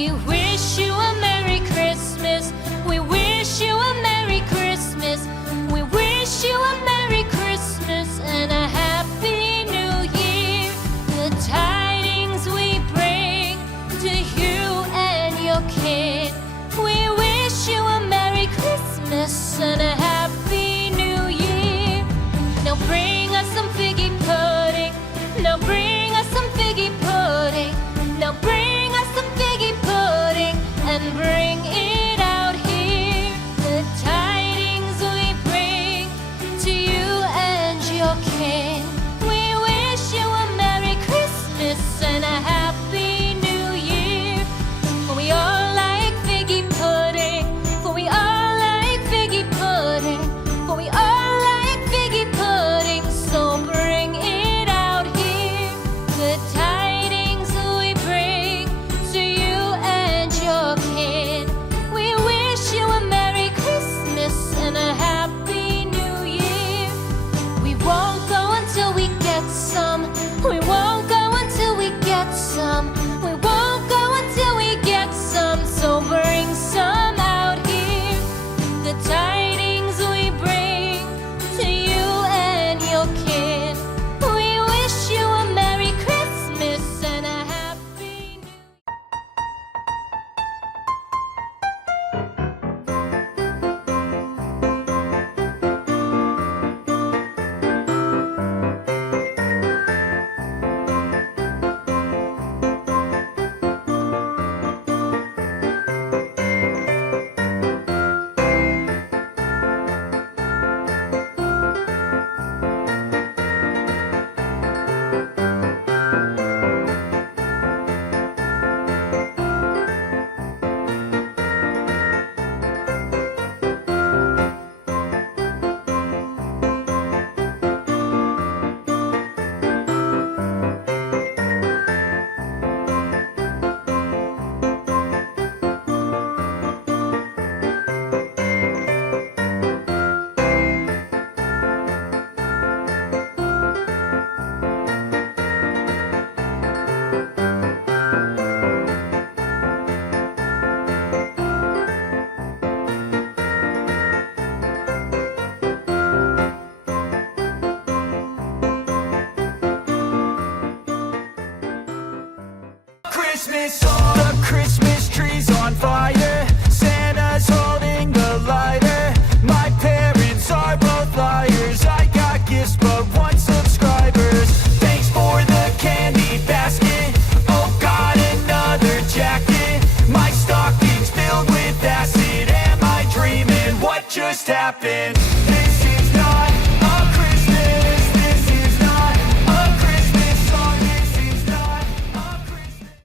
We wish you a Merry Christmas. We wish you a Merry Christmas. We wish you a Merry Christmas and a Happy New Year. The tidings we bring to you and your kid. We wish you a Merry Christmas and a Happy New Year. Now bring us some figgy pudding. Now bring us some figgy pudding. Now bring us some figgy pudding and bring it out here. The tidings we bring to you and your kin. We wish you a Merry Christmas and a Happy New Year. For we all like figgy pudding. For we all like figgy pudding. For we all like figgy pudding. So bring it out here. The tidings we bring to you and your kid. We wish you a Merry Christmas and a Happy New Year. We won't go until we get some. We won't go until we get some. We won't go until we get some. So bring some out here. The tidings we bring to you and your kid. We wish you a Merry Christmas and a Happy New Year. Christmas, all the Christmas trees on fire. Santa's holding the lighter. My parents are both liars. I got gifts but one subscribers. Thanks for the candy basket. Oh, got another jacket. My stocking's filled with acid. Am I dreaming? What just happened?